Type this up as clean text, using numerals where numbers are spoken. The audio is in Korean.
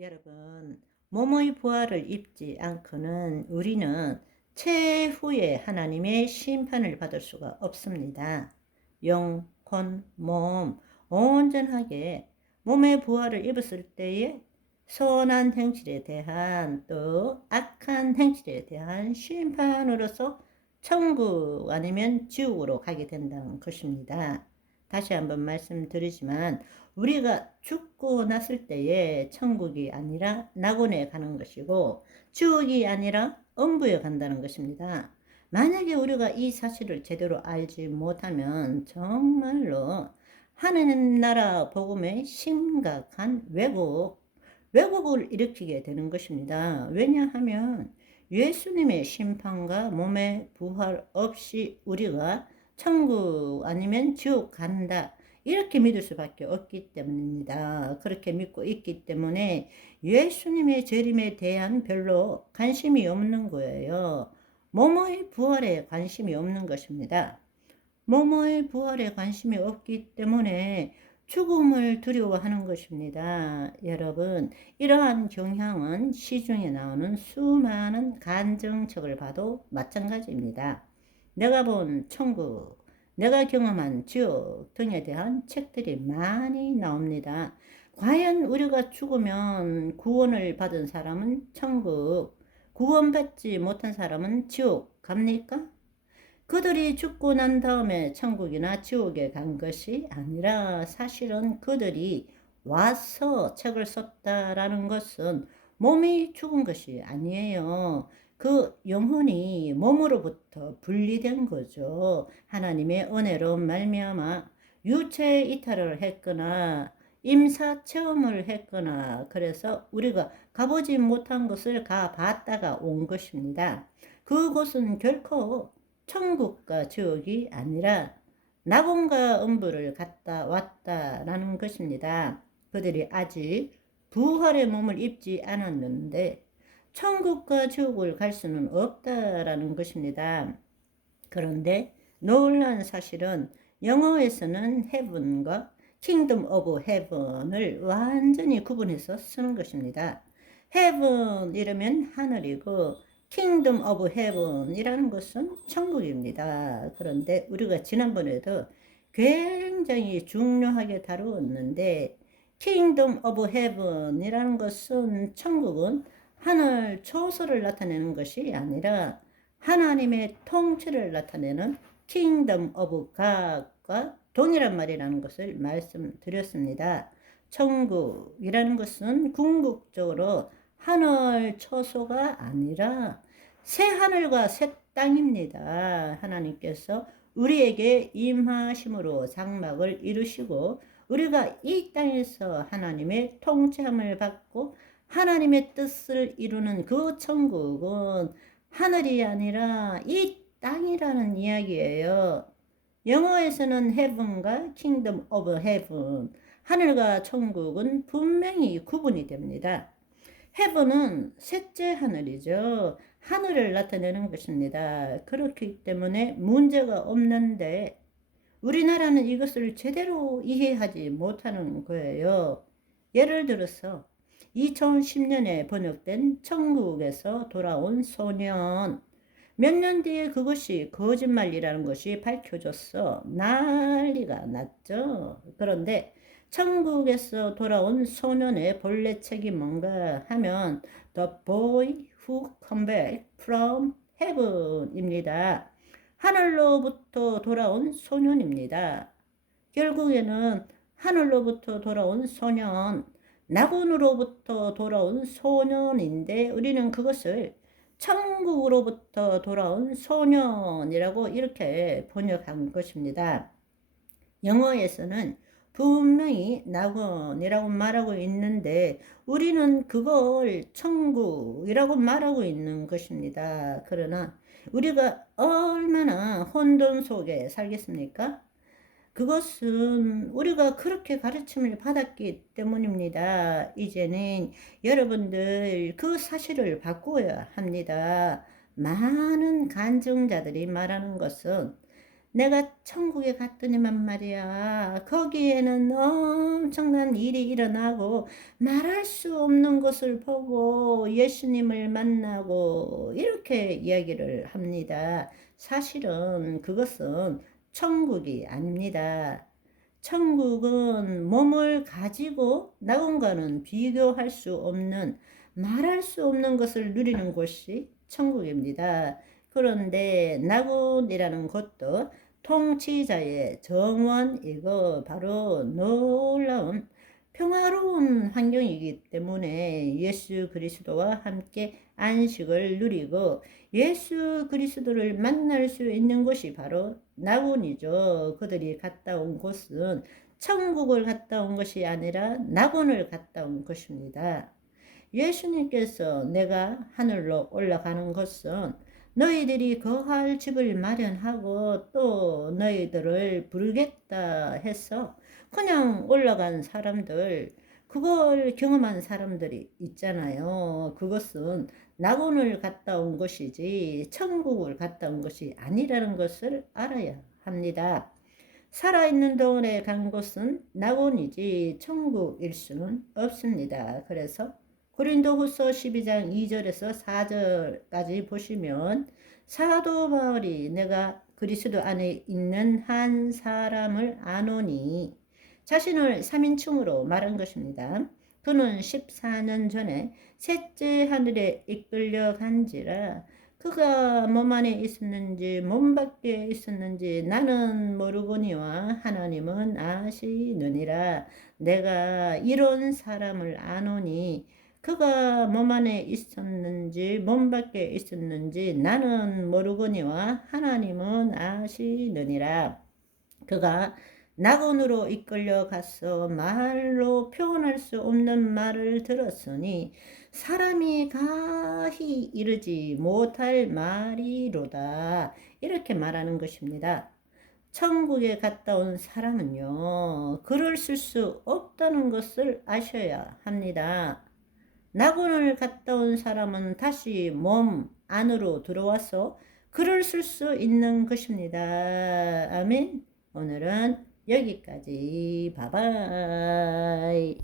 여러분, 몸의 부활을 입지 않고는 우리는 최후의 하나님의 심판을 받을 수가 없습니다. 영혼, 몸, 온전하게 몸의 부활을 입었을 때에 선한 행실에 대한 또 악한 행실에 대한 심판으로서 천국 아니면 지옥으로 가게 된다는 것입니다. 다시 한번 말씀드리지만 우리가 죽고 났을 때에 천국이 아니라 낙원에 가는 것이고 지옥이 아니라 음부에 간다는 것입니다. 만약에 우리가 이 사실을 제대로 알지 못하면 정말로 하느님 나라 복음의 심각한 왜곡을 일으키게 되는 것입니다. 왜냐하면 예수님의 심판과 몸의 부활 없이 우리가 천국 아니면 지옥 간다, 이렇게 믿을 수밖에 없기 때문입니다. 그렇게 믿고 있기 때문에 예수님의 재림에 대한 별로 관심이 없는 거예요. 몸의 부활에 관심이 없는 것입니다. 몸의 부활에 관심이 없기 때문에 죽음을 두려워하는 것입니다. 여러분, 이러한 경향은 시중에 나오는 수많은 간증책을 봐도 마찬가지입니다. 내가 본 천국, 내가 경험한 지옥 등에 대한 책들이 많이 나옵니다. 과연 우리가 죽으면 구원을 받은 사람은 천국, 구원받지 못한 사람은 지옥 갑니까? 그들이 죽고 난 다음에 천국이나 지옥에 간 것이 아니라 사실은 그들이 와서 책을 썼다라는 것은 몸이 죽은 것이 아니에요. 그 영혼이 몸으로부터 분리된 거죠. 하나님의 은혜로 말미암아 유체 이탈을 했거나 임사 체험을 했거나 그래서 우리가 가보지 못한 것을 가봤다가 온 것입니다. 그곳은 결코 천국과 지옥이 아니라 낙원과 음부를 갔다 왔다라는 것입니다. 그들이 아직 부활의 몸을 입지 않았는데 천국과 지옥을 갈 수는 없다라는 것입니다. 그런데 놀라운 사실은 영어에서는 heaven과 kingdom of heaven을 완전히 구분해서 쓰는 것입니다. heaven 이러면 하늘이고 kingdom of heaven 이라는 것은 천국입니다. 그런데 우리가 지난번에도 굉장히 중요하게 다루었는데 kingdom of heaven 이라는 것은 천국은 하늘 초소를 나타내는 것이 아니라 하나님의 통치를 나타내는 kingdom of God과 동일한 말이라는 것을 말씀드렸습니다. 천국이라는 것은 궁극적으로 하늘 초소가 아니라 새 하늘과 새 땅입니다. 하나님께서 우리에게 임하심으로 장막을 이루시고 우리가 이 땅에서 하나님의 통치함을 받고 하나님의 뜻을 이루는 그 천국은 하늘이 아니라 이 땅이라는 이야기예요. 영어에서는 heaven과 kingdom of heaven, 하늘과 천국은 분명히 구분이 됩니다. heaven은 셋째 하늘이죠. 하늘을 나타내는 것입니다. 그렇기 때문에 문제가 없는데 우리나라는 이것을 제대로 이해하지 못하는 거예요. 예를 들어서 2010년에 번역된 천국에서 돌아온 소년, 몇 년 뒤에 그것이 거짓말이라는 것이 밝혀졌어. 난리가 났죠. 그런데 천국에서 돌아온 소년의 본래 책이 뭔가 하면 The Boy Who Come Back from Heaven입니다. 하늘로부터 돌아온 소년입니다. 결국에는 하늘로부터 돌아온 소년, 낙원으로부터 돌아온 소년인데 우리는 그것을 천국으로부터 돌아온 소년이라고 이렇게 번역한 것입니다. 영어에서는 분명히 낙원이라고 말하고 있는데 우리는 그걸 천국이라고 말하고 있는 것입니다. 그러나 우리가 얼마나 혼돈 속에 살겠습니까? 그것은 우리가 그렇게 가르침을 받았기 때문입니다. 이제는 여러분들 그 사실을 바꾸어야 합니다. 많은 간증자들이 말하는 것은 내가 천국에 갔더니만 말이야. 거기에는 엄청난 일이 일어나고 말할 수 없는 것을 보고 예수님을 만나고 이렇게 이야기를 합니다. 사실은 그것은 천국이 아닙니다. 천국은 몸을 가지고 낙원과는 비교할 수 없는 말할 수 없는 것을 누리는 곳이 천국입니다. 그런데 낙원이라는 것도 통치자의 정원이고 바로 놀라운 평화로운 환경이기 때문에 예수 그리스도와 함께 안식을 누리고 예수 그리스도를 만날 수 있는 곳이 바로 낙원이죠. 그들이 갔다 온 곳은 천국을 갔다 온 것이 아니라 낙원을 갔다 온 것입니다. 예수님께서 내가 하늘로 올라가는 것은 너희들이 거할 집을 마련하고 또 너희들을 부르겠다 해서 그냥 올라간 사람들, 그걸 경험한 사람들이 있잖아요. 그것은 낙원을 갔다 온 것이지 천국을 갔다 온 것이 아니라는 것을 알아야 합니다. 살아있는 동안에 간 곳은 낙원이지 천국일 수는 없습니다. 그래서 고린도후서 12장 2절에서 4절까지 보시면 사도 바울이 내가 그리스도 안에 있는 한 사람을 아노니 자신을 3인칭으로 말한 것입니다. 그는 14년 전에 셋째 하늘에 이끌려 간지라 그가 몸 안에 있었는지 몸 밖에 있었는지 나는 모르거니와 하나님은 아시느니라. 내가 이런 사람을 아노니 그가 몸 안에 있었는지 몸 밖에 있었는지 나는 모르거니와 하나님은 아시느니라. 그가 낙원으로 이끌려 가서 말로 표현할 수 없는 말을 들었으니 사람이 가히 이르지 못할 말이로다. 이렇게 말하는 것입니다. 천국에 갔다 온 사람은요, 글을 쓸 수 없다는 것을 아셔야 합니다. 낙원을 갔다 온 사람은 다시 몸 안으로 들어와서 글을 쓸 수 있는 것입니다. 아멘. 오늘은 여기까지. 바이바이.